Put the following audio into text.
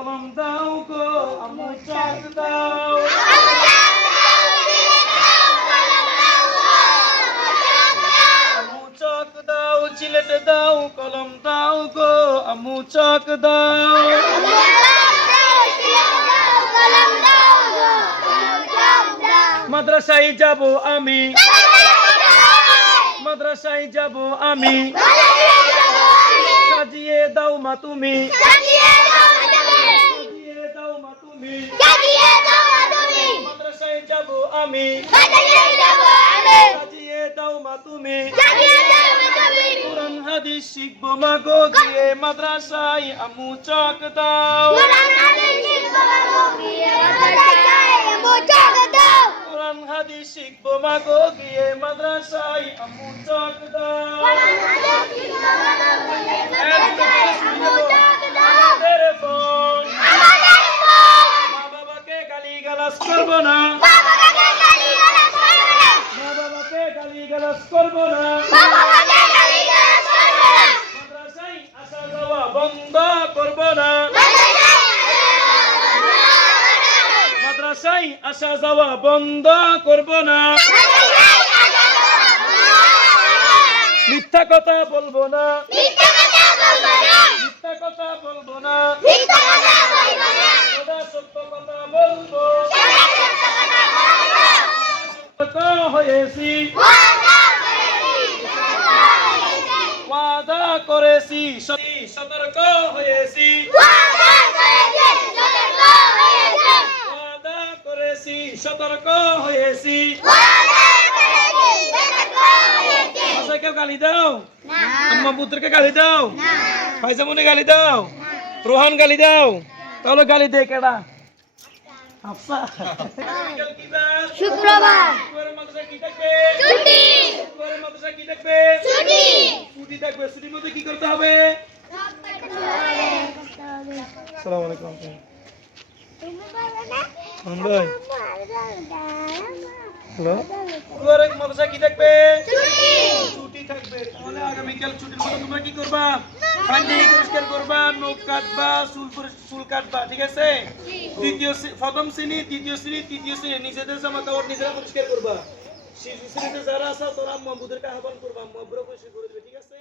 কলম দাও গো আম্মু চাক দাও আম্মু চাক দাও সিলেট দাও কলম দাও গো আম্মু চাক দাও মাদ্রাসায় যাব আমি মাদ্রাসায় যাব আমি সাজিয়ে দাও মা তুমি সাজিয়ে দাও মা তুমি মাদ্রাসায় যাব আমি সাজিয়ে দাও মা তুমি কোরআন হাদিস শিখবো মা গো গিয়ে মাদ্রাসায় আম্মু চাক দাও কোরআন হাদিস শিখবো মা গো গিয়ে মাদ্রাসায় আম্মু চাক দাও মা বাবাকে গালি গালাজ করবো না মা বাবাকে গালি গালাজ করবো না মাদ্রাসায় আসা যাওয়া বন্ধ করবো না মাদ্রাসায় আসা যাওয়া বন্ধ করবো না মিথ্যা কথা বলবো না মিথ্যা কথা বলবো না সদা সত্য কথা বলবো সতর্ক হয়েছি ওয়াদা করেছি সতর্ক হয়েছি ওয়াদা করেছি সতর্ক হয়েছি কেউ গালি দাও আম্মা পুত্রকে গালি দাও ফাইজামনে গালি দাও রোহান গালি দাও তাহলে গালি দে কেডা আফসা শুক্রবার মাদ্রাসা কি থাকবে ছুটি মাদ্রাসা কি থাকবে ছুটি ছুটি থাকবে ছুটির মধ্যে কি করতে হবে আসসালামু আলাইকুম ভাই হ্যালো মাদ্রাসা কি থাকবে ছুটি থাকবে তাহলে আগামীকাল ছুটির মধ্যে তোমরা কি করবা পানি পরিষ্কার করবা নখ কাটবা চুল কাটবা ঠিক আছে প্রথম শ্রেণী দ্বিতীয় শ্রেণী তৃতীয় শ্রেণী নিজেদের জামা কাপড় নিজেরা পরিষ্কার করবা শিশু শ্রেণীতে যারা আছে তোরা আম্মুদেরকে আহ্বান করবা আম্মু পরিষ্কার করে দেবে ঠিক আছে।